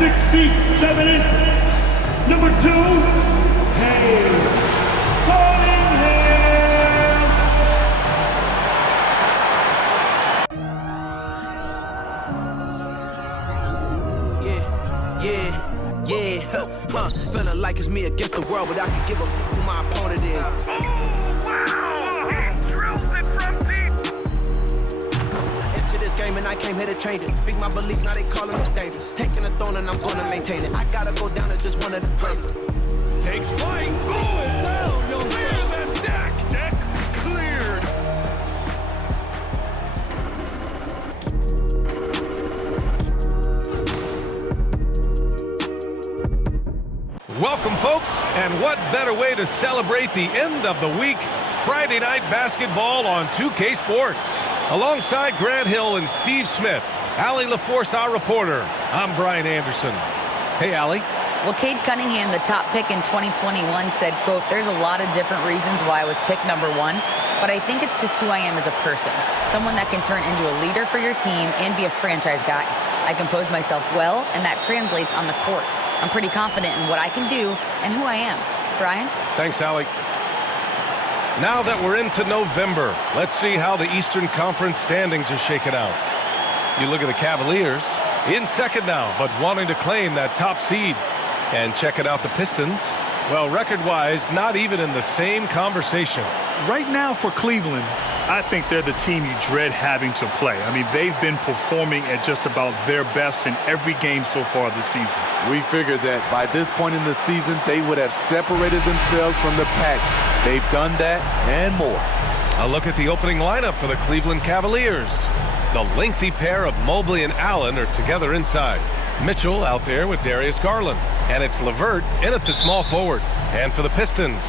6 feet 7 inches. Number 2, Cunningham. Feeling like it's me against the world, but I can give a f who my opponent is. Oh, wow! He drills it from deep. I entered this game and I came here to change it. Big my belief, now they calling me dangerous. Taking a throne and I'm gonna maintain it. I gotta go down as just one of the greatest. Takes flight. Going down. Clear the deck. Deck cleared. Welcome, folks, and what better way to celebrate the end of the week? Friday night basketball on 2K Sports. Alongside Grant Hill and Steve Smith, Allie LaForce, our reporter. I'm Brian Anderson. Hey, Allie. Well, Cade Cunningham, the top pick in 2021, said, quote, "There's a lot of different reasons why I was picked number 1, but I think it's just who I am as a person. Someone that can turn into a leader for your team and be a franchise guy. I compose myself well, and that translates on the court. I'm pretty confident in what I can do and who I am." Brian? Thanks, Allie. Now that we're into November, let's see how the Eastern Conference standings are shaken out. You look at the Cavaliers, in second now, but wanting to claim that top seed. And checking out the Pistons, well, record-wise, not even in the same conversation. Right now for Cleveland, I think they're the team you dread having to play. I mean, they've been performing at just about their best in every game so far this season. We figured that by this point in the season, they would have separated themselves from the pack. They've done that and more. A look at the opening lineup for the Cleveland Cavaliers. The lengthy pair of Mobley and Allen are together inside. Mitchell out there with Darius Garland. And it's LeVert in at the small forward. And for the Pistons,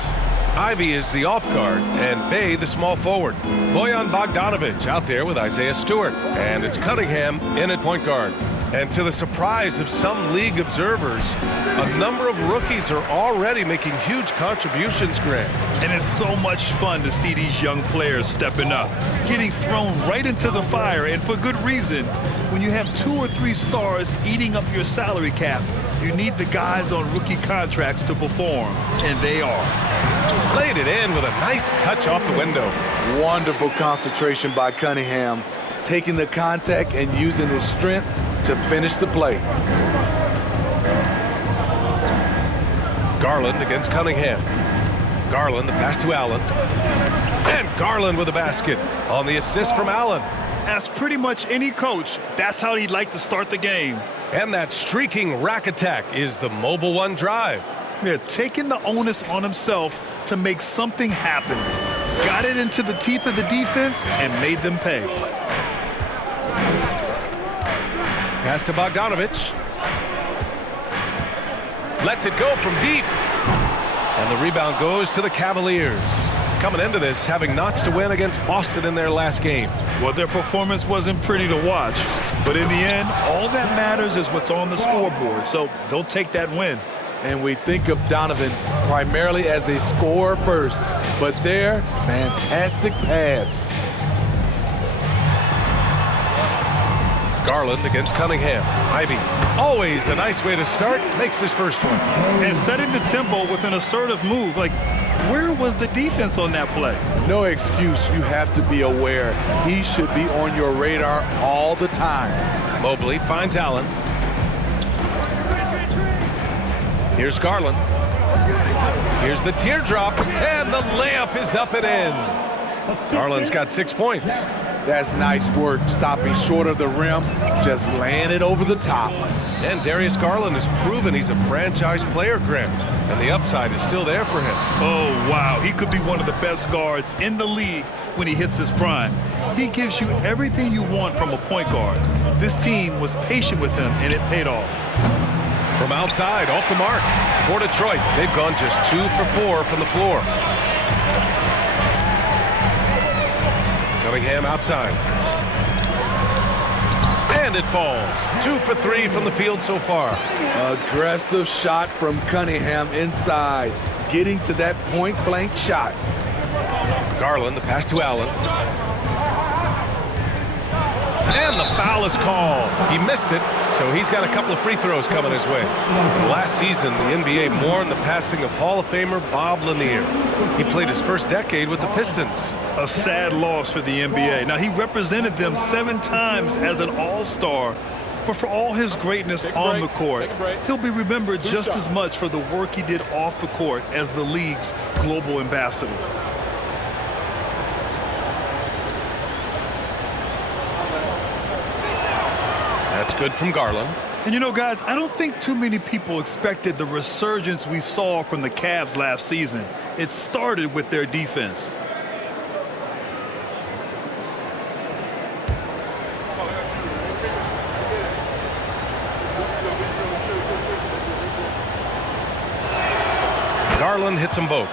Ivy is the off guard and Bey the small forward. Bojan Bogdanovic out there with Isaiah Stewart. And it's Cunningham in at point guard. And to the surprise of some league observers, a number of rookies are already making huge contributions, Grant. And it's so much fun to see these young players stepping up, getting thrown right into the fire, and for good reason. When you have 2 or 3 stars eating up your salary cap, you need the guys on rookie contracts to perform, and they are. Laid it in with a nice touch off the window. Wonderful concentration by Cunningham, taking the contact and using his strength to finish the play. Garland against Cunningham. Garland, the pass to Allen. And Garland with a basket on the assist from Allen. As pretty much any coach, that's how he'd like to start the game. And that streaking rack attack is the Mobile One drive. Yeah, taking the onus on himself to make something happen. Got it into the teeth of the defense and made them pay. Pass to Bogdanovic. Lets it go from deep. And the rebound goes to the Cavaliers. Coming into this, having notched a win against Boston in their last game. Well, their performance wasn't pretty to watch. But in the end, all that matters is what's on the scoreboard. So they'll take that win. And we think of Donovan primarily as a scorer first. But their fantastic pass. Garland against Cunningham. Ivy, always a nice way to start, makes his first one. And setting the tempo with an assertive move. Like, where was the defense on that play? No excuse. You have to be aware. He should be on your radar all the time. Mobley finds Allen. Here's Garland. Here's the teardrop, and the layup is up and in. Garland's got 6 points. That's nice work, stopping short of the rim, just laying it over the top. And Darius Garland has proven he's a franchise player, Grant, and the upside is still there for him. Oh, wow. He could be one of the best guards in the league when he hits his prime. He gives you everything you want from a point guard. This team was patient with him, and it paid off. From outside, off the mark. For Detroit, they've gone just 2 for 4 from the floor. Cunningham outside. And it falls. 2 for 3 from the field so far. Aggressive shot from Cunningham inside, getting to that point-blank shot. Garland, the pass to Allen. And the foul is called. He missed it, so he's got a couple of free throws coming his way. Last season, the NBA mourned the passing of Hall of Famer Bob Lanier. He played his first decade with the Pistons. A sad loss for the NBA. Now, he represented them 7 times as an all-star, but for all his greatness on the court, he'll be remembered just as much for the work he did off the court as the league's global ambassador. That's good from Garland. And you know, guys, I don't think too many people expected the resurgence we saw from the Cavs last season. It started with their defense. Garland hits them both.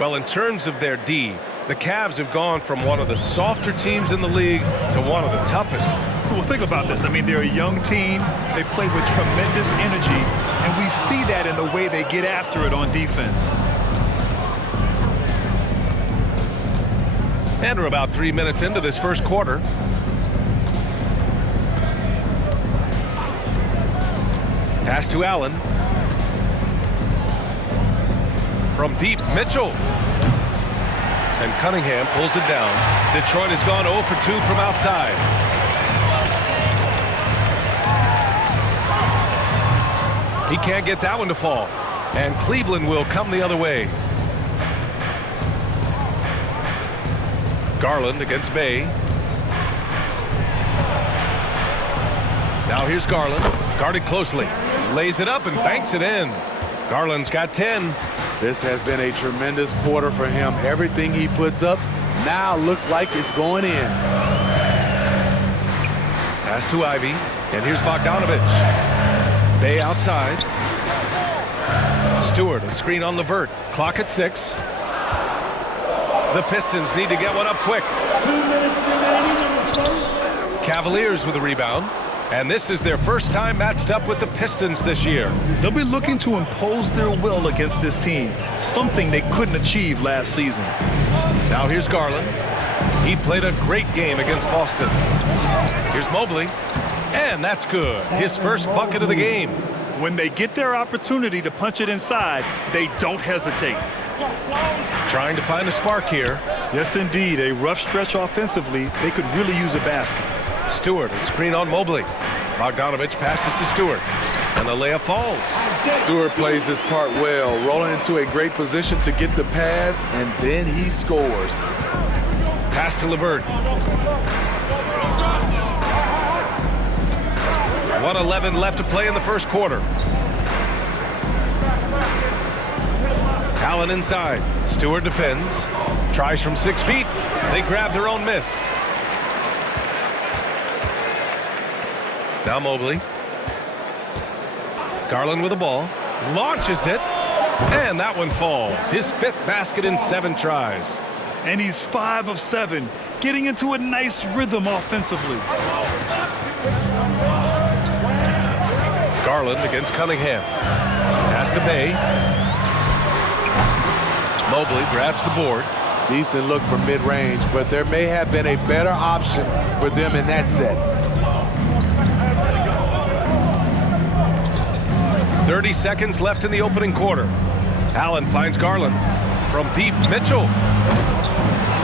Well, in terms of their D, the Cavs have gone from one of the softer teams in the league to one of the toughest. Well, think about this. I mean, they're a young team. They play with tremendous energy, and we see that in the way they get after it on defense. And we're about 3 minutes into this first quarter. Pass to Allen. From deep, Mitchell. And Cunningham pulls it down. Detroit has gone 0 for 2 from outside. He can't get that one to fall. And Cleveland will come the other way. Garland against Bay. Now here's Garland. Guarded closely. Lays it up and banks it in. Garland's got 10. This has been a tremendous quarter for him. Everything he puts up now looks like it's going in. Pass to Ivy. And here's Bogdanovich. Bay outside. Stewart, a screen on Levert. Clock at 6. The Pistons need to get one up quick. 2 minutes remaining in the first. Cavaliers with a rebound. And this is their first time matched up with the Pistons this year. They'll be looking to impose their will against this team, something they couldn't achieve last season. Now here's Garland. He played a great game against Boston. Here's Mobley. And that's good. His first bucket of the game. When they get their opportunity to punch it inside, they don't hesitate. Trying to find a spark here. Yes, indeed. A rough stretch offensively. They could really use a basket. Stewart, a screen on Mobley. Bogdanovich passes to Stewart. And the layup falls. Stewart plays his part well, rolling into a great position to get the pass, and then he scores. Pass to Levert. 1:11 left to play in the first quarter. Allen inside. Stewart defends. Tries from 6 feet. They grab their own miss. Now Mobley. Garland with the ball. Launches it. And that one falls. His 5th basket in 7 tries. And he's 5 of 7, getting into a nice rhythm offensively. Garland against Cunningham. Pass to Bay. Mobley grabs the board. Decent look from mid-range, but there may have been a better option for them in that set. 30 seconds left in the opening quarter. Allen finds Garland. From deep, Mitchell.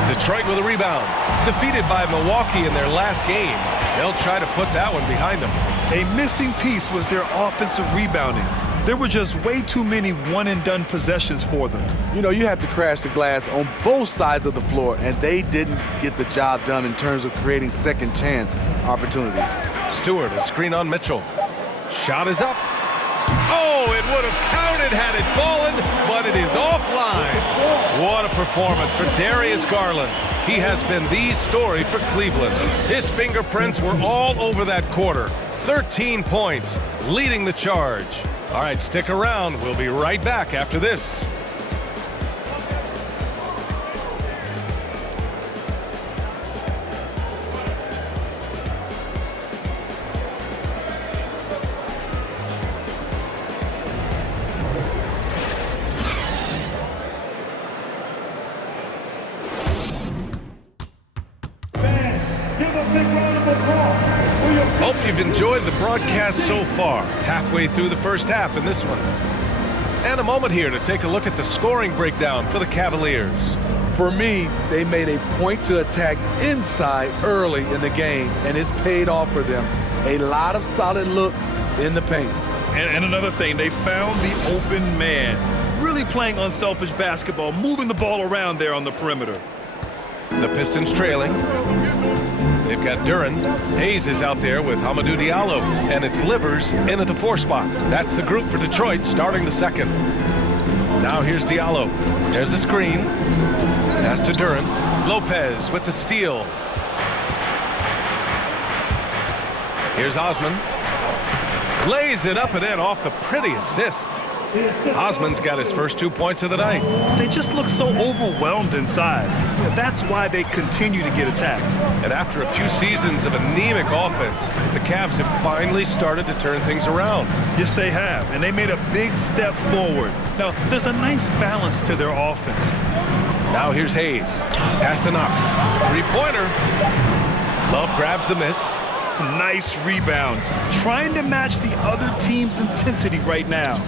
Detroit with a rebound. Defeated by Milwaukee in their last game. They'll try to put that one behind them. A missing piece was their offensive rebounding. There were just way too many one-and-done possessions for them. You know, you have to crash the glass on both sides of the floor, and they didn't get the job done in terms of creating second chance opportunities. Stewart, a screen on Mitchell. Shot is up. Oh, it would have counted had it fallen, but it is offline. What a performance for Darius Garland. He has been the story for Cleveland. His fingerprints were all over that quarter. 13 points, leading the charge. All right, stick around. We'll be right back after this. Fans, give a big round of applause. Hope you've enjoyed the broadcast so far. Halfway through the first half in this one. And a moment here to take a look at the scoring breakdown for the Cavaliers. For me, they made a point to attack inside early in the game, and it's paid off for them. A lot of solid looks in the paint. And another thing, they found the open man. Really playing unselfish basketball, moving the ball around there on the perimeter. The Pistons trailing. They've got Duren. Hayes is out there with Hamidou Diallo, and it's Livers in at the 4 spot. That's the group for Detroit starting the second. Now here's Diallo. There's a screen. Pass to Duren. Lopez with the steal. Here's Osman. Lays it up and in off the pretty assist. Osman's got his first 2 points of the night. They just look so overwhelmed inside. That's why they continue to get attacked. And after a few seasons of anemic offense, the Cavs have finally started to turn things around. Yes, they have, and they made a big step forward. Now, there's a nice balance to their offense. Now here's Hayes. Pass to Knox. 3-pointer. Love grabs the miss. Nice rebound. Trying to match the other team's intensity right now.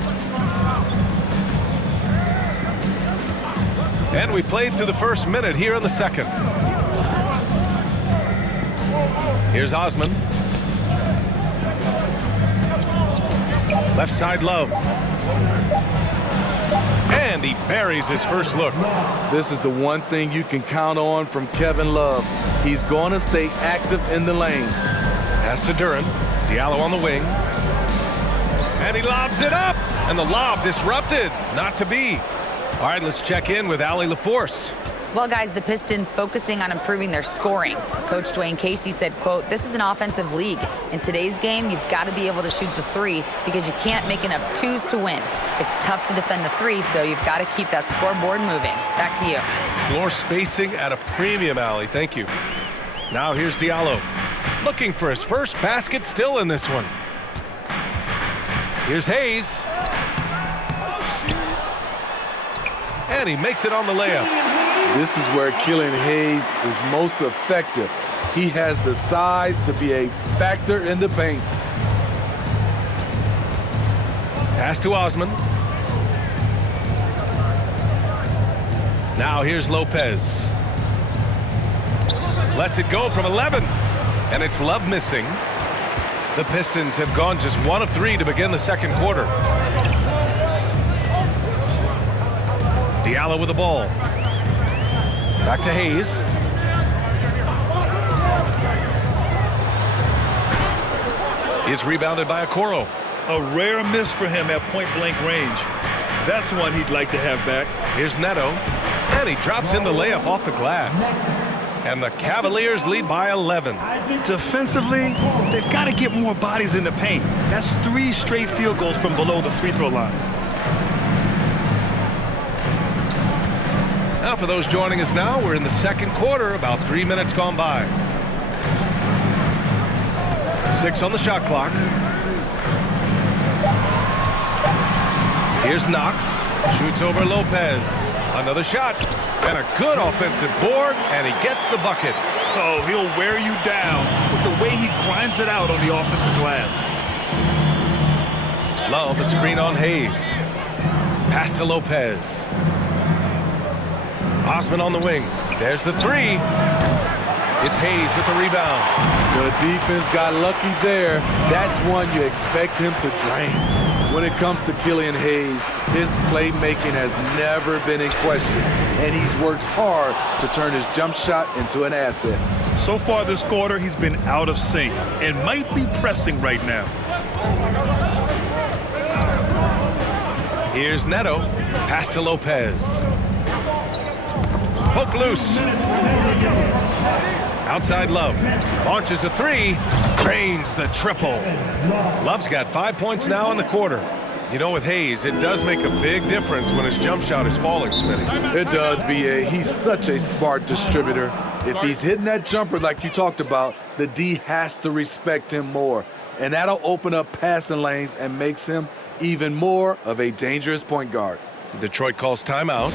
And we played through the first minute here in the second. Here's Osman. Left side Love. And he buries his first look. This is the one thing you can count on from Kevin Love. He's going to stay active in the lane. Pass to Duren. Diallo on the wing. And he lobs it up. And the lob disrupted. Not to be. All right, let's check in with Allie LaForce. Well, guys, the Pistons focusing on improving their scoring. Coach Dwayne Casey said, quote, "This is an offensive league. In today's game, you've got to be able to shoot the 3 because you can't make enough 2s to win. It's tough to defend the 3, so you've got to keep that scoreboard moving." Back to you. Floor spacing at a premium, Allie. Thank you. Now here's Diallo. Looking for his first basket still in this one. Here's Hayes. And he makes it on the layup. This is where Killian Hayes is most effective. He has the size to be a factor in the paint. Pass to Osman. Now here's Lopez. Lets it go from 11. And it's Love missing. The Pistons have gone just 1 of 3 to begin the second quarter. Diallo with the ball. Back to Hayes. Is rebounded by Okoro. A rare miss for him at point-blank range. That's one he'd like to have back. Here's Neto. And he drops in the layup off the glass. And the Cavaliers lead by 11. Defensively, they've got to get more bodies in the paint. That's 3 straight field goals from below the free throw line. Now for those joining us now, we're in the second quarter, about 3 minutes gone by. 6 on the shot clock. Here's Knox. Shoots over Lopez. Another shot. And a good offensive board, and he gets the bucket. Oh, he'll wear you down with the way he grinds it out on the offensive glass. Love, a screen on Hayes. Pass to Lopez. Osman on the wing. There's the 3. It's Hayes with the rebound. The defense got lucky there. That's one you expect him to drain. When it comes to Killian Hayes, his playmaking has never been in question, and he's worked hard to turn his jump shot into an asset. So far this quarter, he's been out of sync and might be pressing right now. Here's Neto. Pass to Lopez. Poke loose. Outside Love. Launches a 3. Drains the triple. Love's got 5 points now in the quarter. You know, with Hayes, it does make a big difference when his jump shot is falling, Smitty. It does, B.A. He's such a smart distributor. If he's hitting that jumper like you talked about, the D has to respect him more. And that'll open up passing lanes and makes him even more of a dangerous point guard. Detroit calls timeout.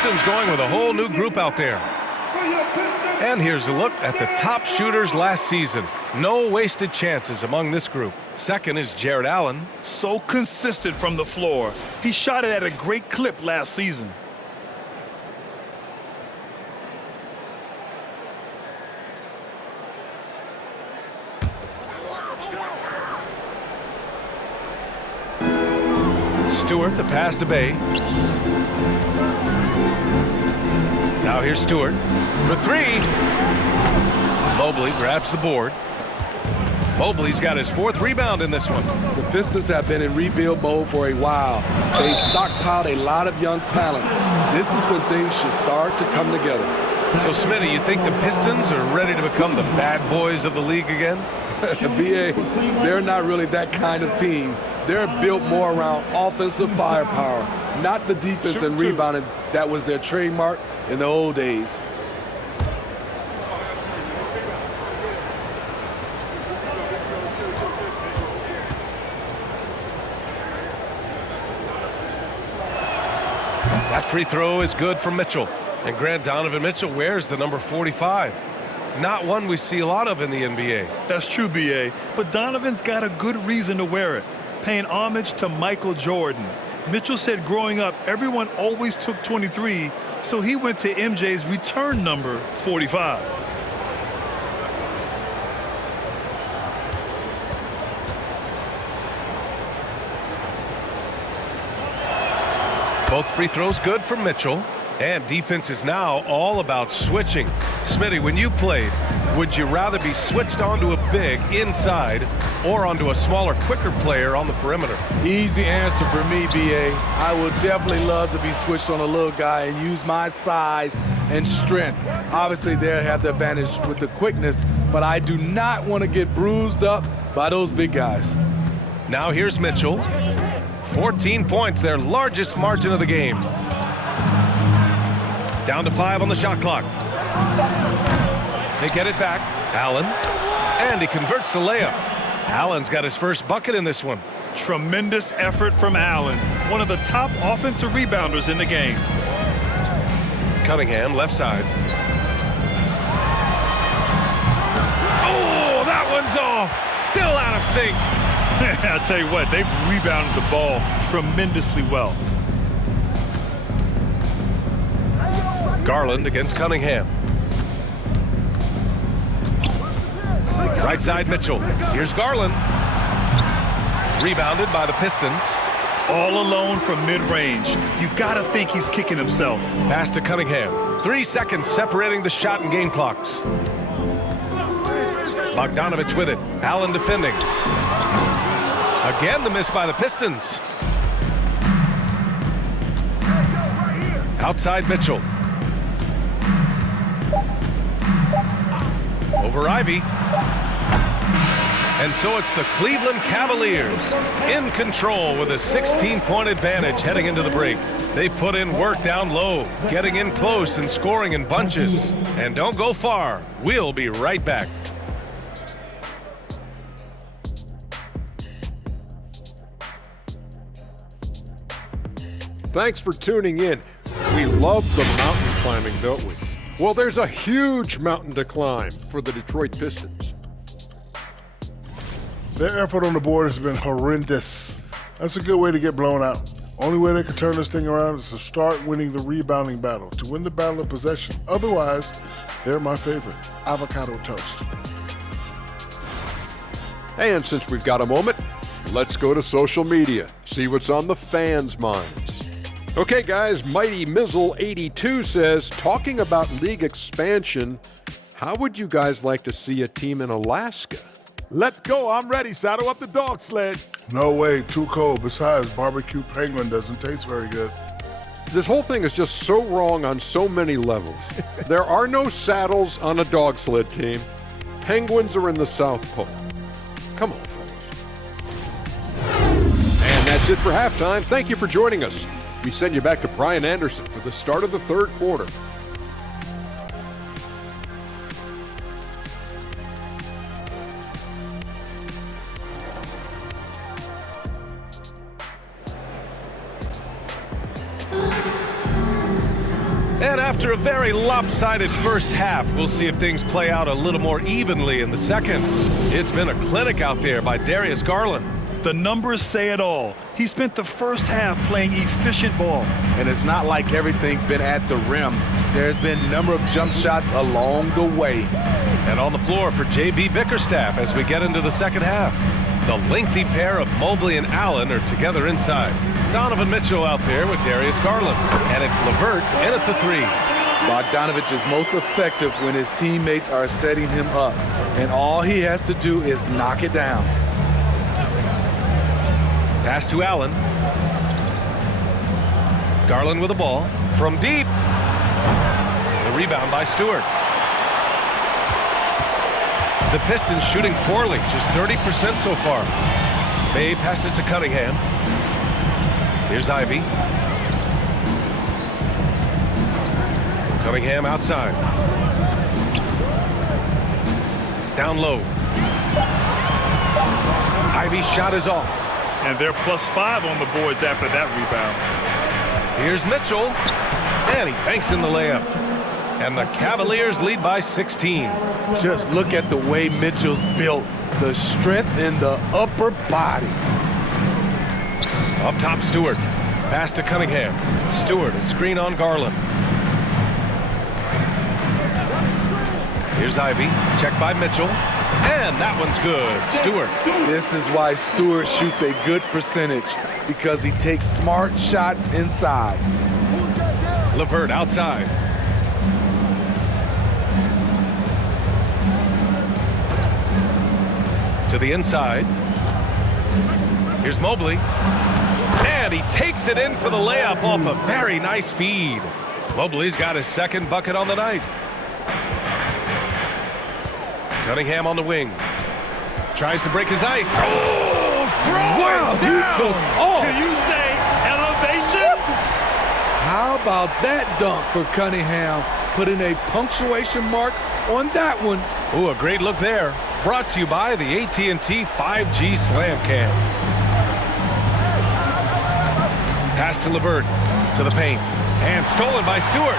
Pistons going with a whole new group out there. And here's a look at the top shooters last season. No wasted chances among this group. Second is Jared Allen. So consistent from the floor. He shot it at a great clip last season. Stewart, the pass to Bay. Now here's Stewart for three. Mobley grabs the board. Mobley's got his fourth rebound in this one. The Pistons have been in rebuild mode for a while. They've stockpiled a lot of young talent. This is when things should start to come together. So, Smitty, you think the Pistons are ready to become the bad boys of the league again? BA, they're not really that kind of team. They're built more around offensive firepower, not the defense and rebounding that was their trademark in the old days. That free throw is good from Mitchell. And Grant Donovan Mitchell wears the number 45. Not one we see a lot of in the NBA. That's true, BA. But Donovan's got a good reason to wear it, paying homage to Michael Jordan. Mitchell said growing up, everyone always took 23, so he went to MJ's return number 45. Both free throws good from Mitchell. And defense is now all about switching. Smitty, when you played, would you rather be switched onto a big inside or onto a smaller, quicker player on the perimeter? Easy answer for me, BA. I would definitely love to be switched on a little guy and use my size and strength. Obviously, they have the advantage with the quickness, but I do not want to get bruised up by those big guys. Now here's Mitchell. 14 points, their largest margin of the game. Down to 5 on the shot clock. They get it back. Allen. And he converts the layup. Allen's got his first bucket in this one. Tremendous effort from Allen, one of the top offensive rebounders in the game. Cunningham, left side. Oh, that one's off. Still out of sync. I'll tell you what, they've rebounded the ball tremendously well. Garland against Cunningham. Right side Mitchell. Here's Garland. Rebounded by the Pistons. All alone from mid-range. You gotta think he's kicking himself. Pass to Cunningham. 3 seconds separating the shot and game clocks. Bogdanovich with it. Allen defending. Again the miss by the Pistons. Outside Mitchell. Over Ivy. And so it's the Cleveland Cavaliers in control with a 16-point advantage heading into the break. They put in work down low, getting in close and scoring in bunches. And don't go far. We'll be right back. Thanks for tuning in. We love the mountain climbing, don't we? Well, there's a huge mountain to climb for the Detroit Pistons. Their effort on the board has been horrendous. That's a good way to get blown out. Only way they can turn this thing around is to start winning the rebounding battle, to win the battle of possession. Otherwise, they're my favorite. Avocado toast. And since we've got a moment, let's go to social media, see what's on the fans' minds. Okay, guys, Mighty Mizzle82 says, talking about league expansion, how would you guys like to see a team in Alaska? Let's go. I'm ready. Saddle up the dog sled. No way, too cold. Besides, barbecue penguin doesn't taste very good. This whole thing is just so wrong on so many levels. There are no saddles on a dog sled team. Penguins are in the South Pole. Come on, fellas. And that's it for halftime. Thank you for joining us. We send you back to Brian Anderson for the start of the third quarter. And after a very lopsided first half, we'll see if things play out a little more evenly in the second. It's been a clinic out there by Darius Garland. The numbers say it all. He spent the first half playing efficient ball. And it's not like everything's been at the rim. There's been a number of jump shots along the way. And on the floor for J.B. Bickerstaff as we get into the second half. The lengthy pair of Mobley and Allen are together inside. Donovan Mitchell out there with Darius Garland. And it's LeVert in at the three. Bogdanovich is most effective when his teammates are setting him up. And all he has to do is knock it down. Pass to Allen. Garland with the ball from deep. The rebound by Stewart. The Pistons shooting poorly, just 30% so far. Bay passes to Cunningham. Here's Ivy. Cunningham outside. Down low. Ivy's shot is off. And they're +5 on the boards after that rebound. Here's Mitchell. And he banks in the layup. And the Cavaliers lead by 16. Just look at the way Mitchell's built. The strength in the upper body. Up top, Stewart. Pass to Cunningham. Stewart, a screen on Garland. Here's Ivy. Check by Mitchell. And that one's good. Stewart. This is why Stewart shoots a good percentage, because he takes smart shots inside. LeVert outside. To the inside. Here's Mobley. And he takes it in for the layup off a very nice feed. Mobley's got his second bucket on the night. Cunningham on the wing. Tries to break his ice. Oh, Wow, he took off. Can you say elevation? How about that dunk for Cunningham? Putting a punctuation mark on that one. Ooh, a great look there. Brought to you by the AT&T 5G Slam Cam. Pass to LeVert, to the paint, and stolen by Stewart.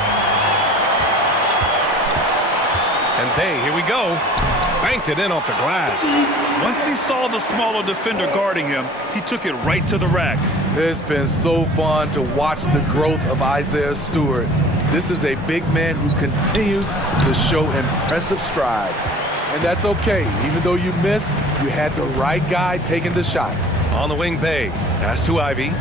And Bay, here we go. Banked it in off the glass. Once he saw the smaller defender guarding him, he took it right to the rack. It's been so fun to watch the growth of Isaiah Stewart. This is a big man who continues to show impressive strides. And that's okay. Even though you miss, you had the right guy taking the shot. On the wing, Bay. Pass to Ivy.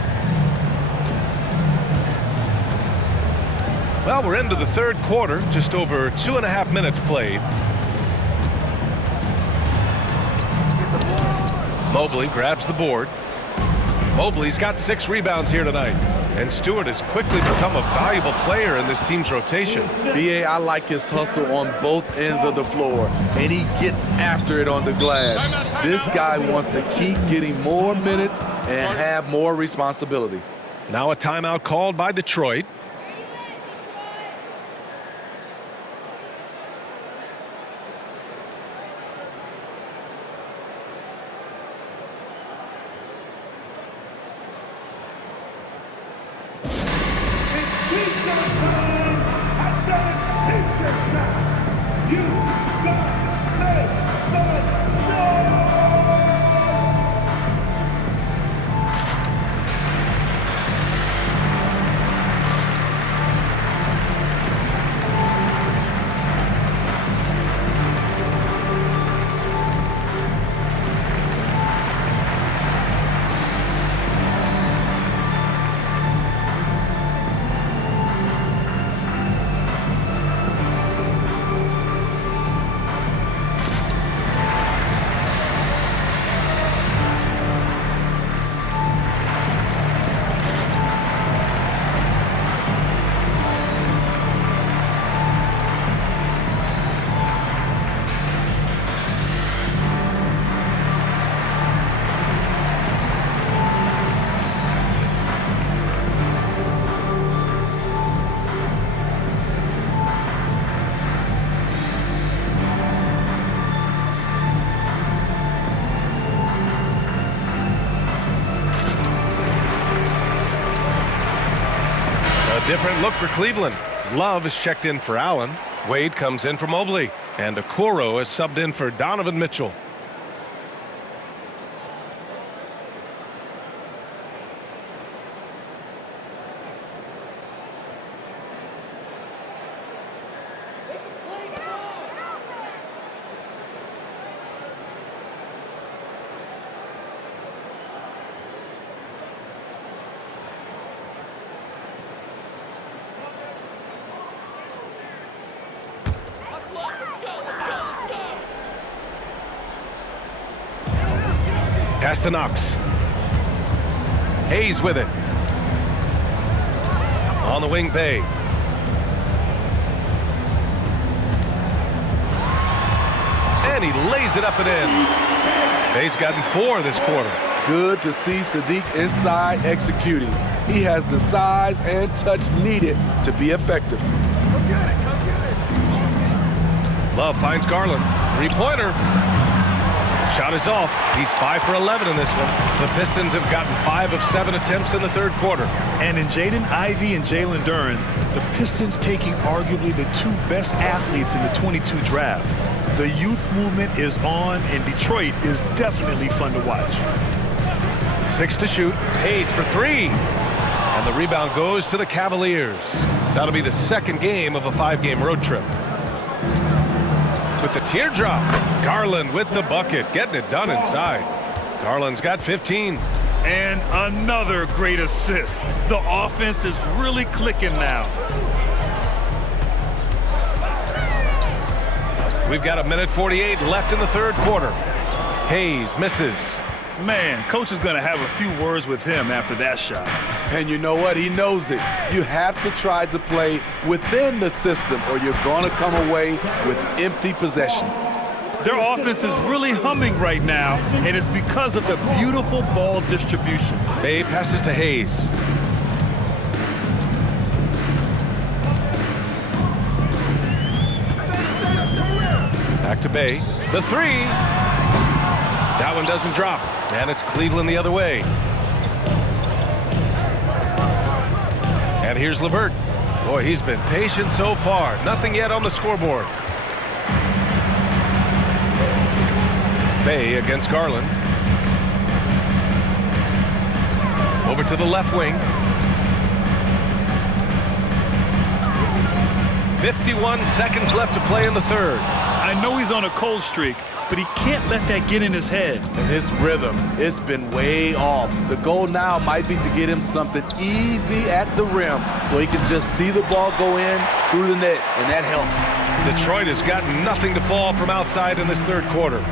Well, we're into the third quarter. Just over 2.5 minutes played. Mobley grabs the board. Mobley's got 6 rebounds here tonight. And Stewart has quickly become a valuable player in this team's rotation. B.A., I like his hustle on both ends of the floor, and he gets after it on the glass. This guy wants to keep getting more minutes and have more responsibility. Now a timeout called by Detroit. Different look for Cleveland. Love is checked in for Allen. Wade comes in for Mobley. And Okoro is subbed in for Donovan Mitchell. Pass to Knox. Hayes with it. On the wing, Bay. And he lays it up and in. Bay's gotten 4 this quarter. Good to see Sadiq inside executing. He has the size and touch needed to be effective. Love finds Garland. Three-pointer. Shot is off. He's 5 for 11 in this one. The Pistons have gotten 5 of 7 attempts in the third quarter. And in Jaden Ivey and Jalen Duren, the Pistons taking arguably the 2 best athletes in the 22 draft. The youth movement is on, and Detroit is definitely fun to watch. 6 to shoot. Hayes for 3. And the rebound goes to the Cavaliers. That'll be the second game of a 5-game road trip. With the teardrop, Garland with the bucket, getting it done inside. Garland's got 15. And another great assist. The offense is really clicking now. We've got 1:48 left in the third quarter. Hayes misses. Man, coach is going to have a few words with him after that shot. And you know what? He knows it. You have to try to play within the system or you're going to come away with empty possessions. Their offense is really humming right now, and it's because of the beautiful ball distribution. Bay passes to Hayes. Back to Bay. The 3. That one doesn't drop. And it's Cleveland the other way. And here's LeVert. Boy, he's been patient so far. Nothing yet on the scoreboard. Bay against Garland. Over to the left wing. 51 seconds left to play in the third. I know he's on a cold streak, but he can't let that get in his head. And his rhythm, it's been way off. The goal now might be to get him something easy at the rim so he can just see the ball go in through the net, and that helps. Detroit has got nothing to fall from outside in this third quarter.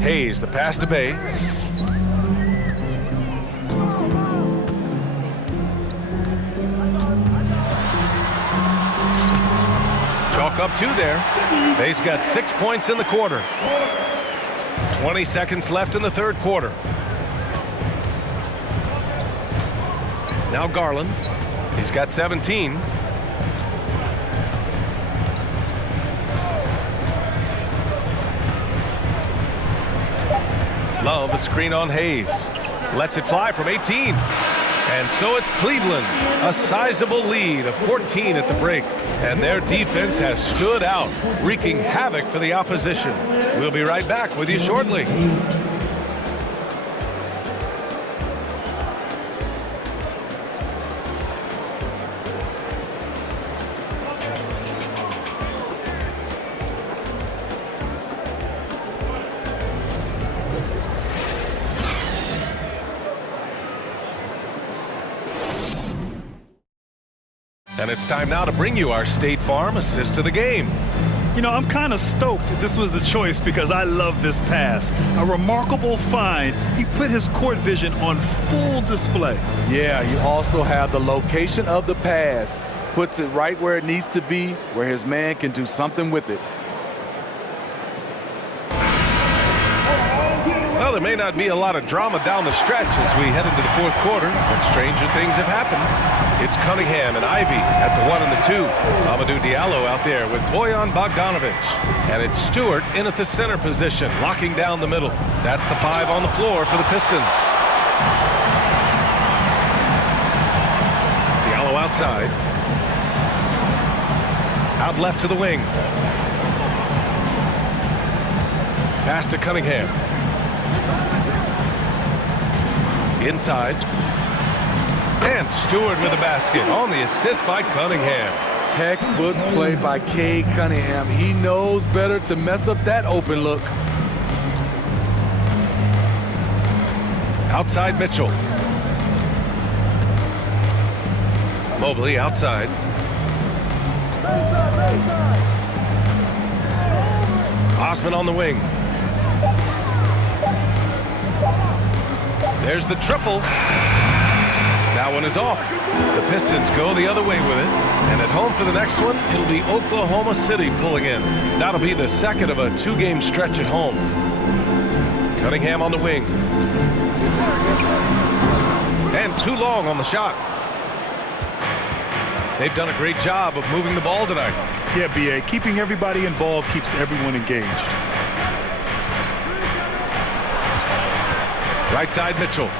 Hayes, the pass to Bay. Chalk up 2 there. Bay's got 6 points in the quarter. 20 seconds left in the third quarter. Now Garland. He's got 17. Love a screen on Hayes. Lets it fly from 18. And so it's Cleveland, a sizable lead of 14 at the break. And their defense has stood out, wreaking havoc for the opposition. We'll be right back with you shortly. And it's time now to bring you our State Farm assist to the game. You know, I'm kind of stoked that this was a choice because I love this pass. A remarkable find. He put his court vision on full display. Yeah, you also have the location of the pass. Puts it right where it needs to be, where his man can do something with it. Well, there may not be a lot of drama down the stretch as we head into the fourth quarter, but stranger things have happened. It's Cunningham and Ivey at the 1 and the 2. Amadou Diallo out there with Bojan Bogdanovic. And it's Stewart in at the center position, locking down the middle. That's the 5 on the floor for the Pistons. Diallo outside. Out left to the wing. Pass to Cunningham. Inside. And Stewart with a basket on the assist by Cunningham. Textbook play by Cade Cunningham. He knows better to mess up that open look. Outside Mitchell. Mobley outside. Osman on the wing. There's the triple. That one is off. The Pistons go the other way with it. And at home for the next one, it'll be Oklahoma City pulling in. That'll be the second of a two-game stretch at home. Cunningham on the wing. And too long on the shot. They've done a great job of moving the ball tonight. Yeah, B.A. Keeping everybody involved keeps everyone engaged. Right side Mitchell.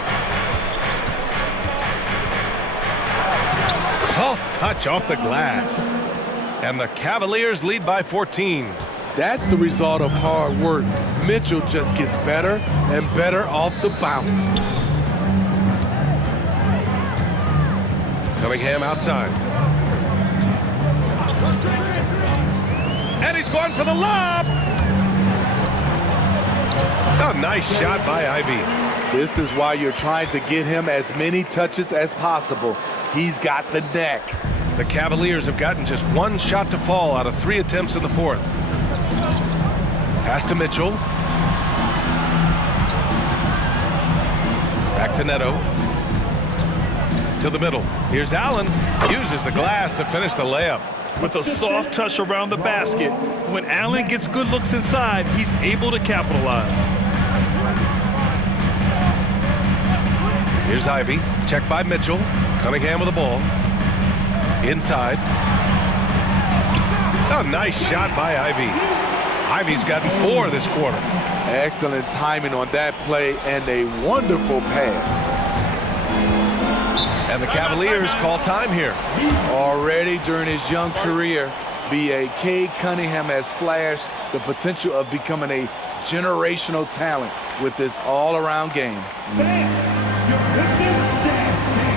Soft touch off the glass. And the Cavaliers lead by 14. That's the result of hard work. Mitchell just gets better and better off the bounce. Cunningham outside. And he's going for the lob. A nice shot by Ivy. This is why you're trying to get him as many touches as possible. He's got the neck. The Cavaliers have gotten just one shot to fall out of 3 attempts in the fourth. Pass to Mitchell. Back to Neto. To the middle. Here's Allen. Uses the glass to finish the layup. With a soft touch around the basket, when Allen gets good looks inside, he's able to capitalize. Here's Ivy. Checked by Mitchell. Cunningham with the ball. Inside. A nice shot by Ivy. Ivy's gotten 4 this quarter. Excellent timing on that play and a wonderful pass. And the Cavaliers call time here. Already during his young career, B.A. Cade Cunningham has flashed the potential of becoming a generational talent with this all-around game. Your Pistons dance team.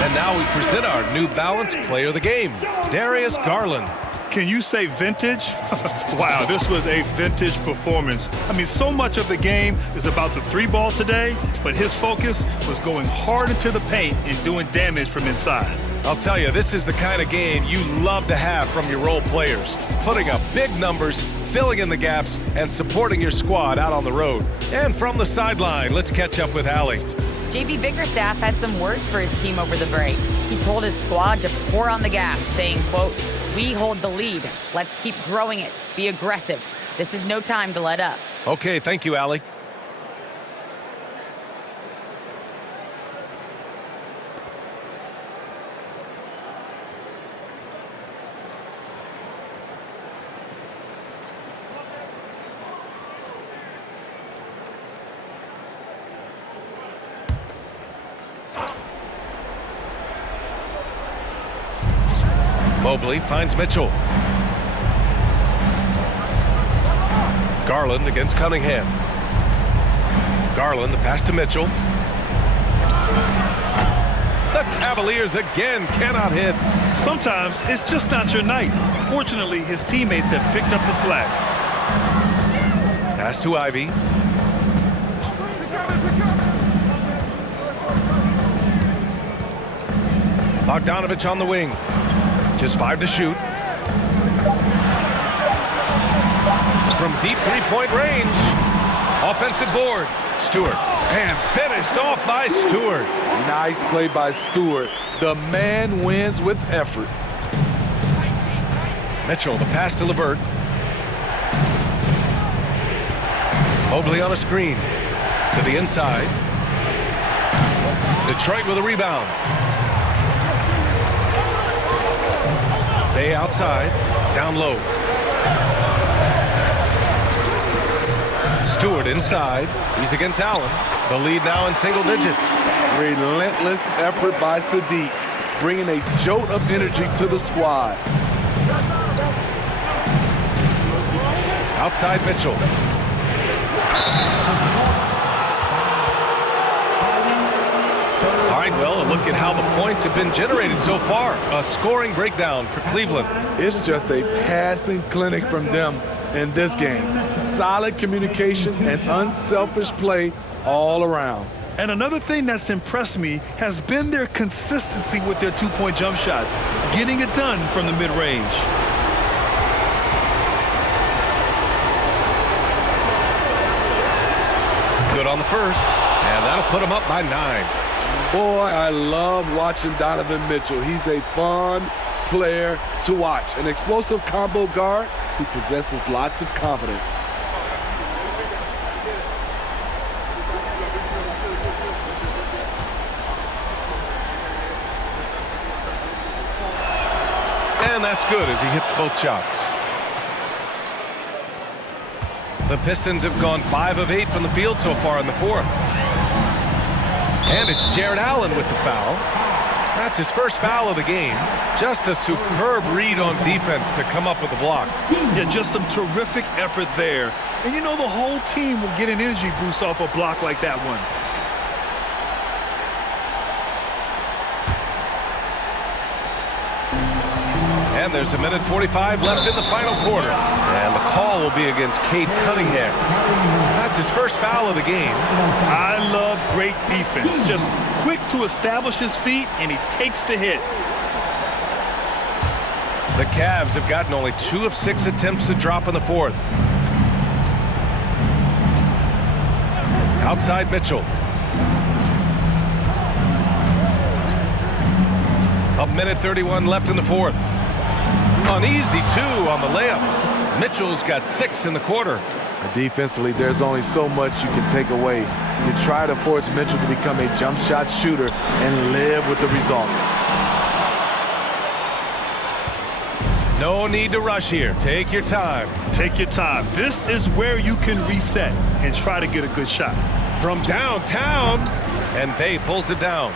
And now we present our New Balance Player of the Game, Darius Garland. Can you say vintage? Wow, this was a vintage performance. I mean, so much of the game is about the 3-ball today, but his focus was going hard into the paint and doing damage from inside. I'll tell you, this is the kind of game you love to have from your role players. Putting up big numbers, filling in the gaps, and supporting your squad out on the road. And from the sideline, let's catch up with Allie. JB Bickerstaff had some words for his team over the break. He told his squad to pour on the gas, saying, quote, "We hold the lead. Let's keep growing it. Be aggressive. This is no time to let up." Okay, thank you, Allie. Mobley finds Mitchell. Garland against Cunningham. Garland, the pass to Mitchell. The Cavaliers again cannot hit. Sometimes it's just not your night. Fortunately, his teammates have picked up the slack. Pass to Ivy. Bogdanovich on the wing. Just 5 to shoot. From deep three-point range. Offensive board. Stewart. And finished off by Stewart. Nice play by Stewart. The man wins with effort. Mitchell, the pass to LeVert. Mobley on a screen. To the inside. Detroit with a rebound. Bay outside. Down low. Stewart inside. He's against Allen. The lead now in single digits. Relentless effort by Sadiq, bringing a jolt of energy to the squad. Outside Mitchell. All right, well, a look at how the points have been generated so far. A scoring breakdown for Cleveland. It's just a passing clinic from them in this game. Solid communication and unselfish play all around. And another thing that's impressed me has been their consistency with their two-point jump shots, getting it done from the mid-range. Good on the first, and that'll put them up by 9. Boy, I love watching Donovan Mitchell. He's a fun player to watch. An explosive combo guard who possesses lots of confidence. And that's good as he hits both shots. The Pistons have gone 5 of 8 from the field so far in the fourth. And it's Jared Allen with the foul. That's his first foul of the game. Just a superb read on defense to come up with the block. Yeah, just some terrific effort there. And you know the whole team will get an energy boost off a block like that one. And there's a minute 45 left in the final quarter. And the call will be against Cade Cunningham. That's his first foul of the game. I love great defense. Just quick to establish his feet, and he takes the hit. The Cavs have gotten only 2 of 6 attempts to drop in the fourth. Outside Mitchell. A minute 31 left in the fourth. An easy 2 on the layup. Mitchell's got 6 in the quarter. Defensively, there's only so much you can take away. You try to force Mitchell to become a jump shot shooter and live with the results. No need to rush here. Take your time. Take your time. This is where you can reset and try to get a good shot. From downtown, and Bay pulls it down.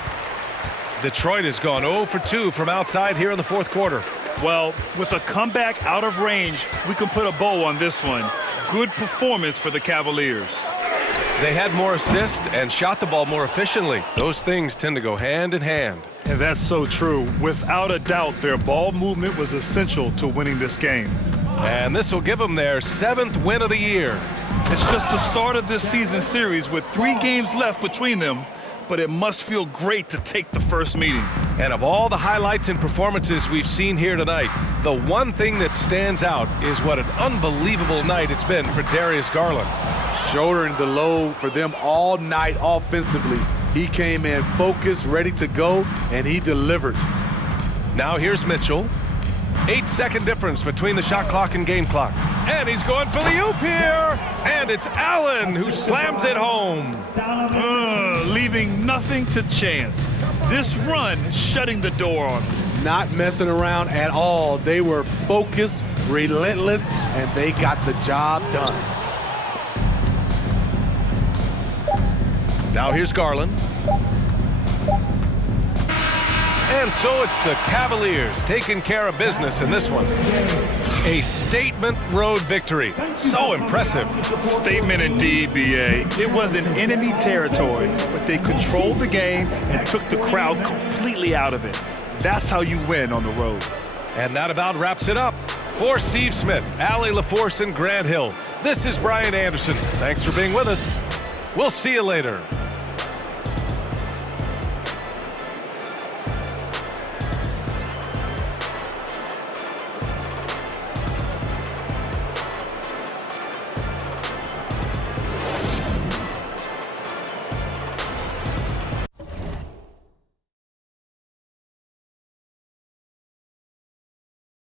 Detroit has gone 0 for 2 from outside here in the fourth quarter. Well, with a comeback out of range, we can put a bow on this one. Good performance for the Cavaliers. They had more assists and shot the ball more efficiently. Those things tend to go hand in hand. And that's so true. Without a doubt, their ball movement was essential to winning this game. And this will give them their 7th win of the year. It's just the start of this season series with 3 games left between them, but it must feel great to take the first meeting. And of all the highlights and performances we've seen here tonight, the one thing that stands out is what an unbelievable night it's been for Darius Garland. Shouldering the load for them all night offensively. He came in focused, ready to go, and he delivered. Now here's Mitchell. 8-second difference between the shot clock and game clock. And he's going for the oop here. And it's Allen who slams it home. Leaving nothing to chance. This run shutting the door on him. Not messing around at all. They were focused, relentless, and they got the job done. Now here's Garland. And so it's the Cavaliers taking care of business in this one. A statement road victory. So impressive. Statement indeed, B.A. It was in enemy territory, but they controlled the game and took the crowd completely out of it. That's how you win on the road. And that about wraps it up. For Steve Smith, Allie LaForce, and Grant Hill, this is Brian Anderson. Thanks for being with us. We'll see you later.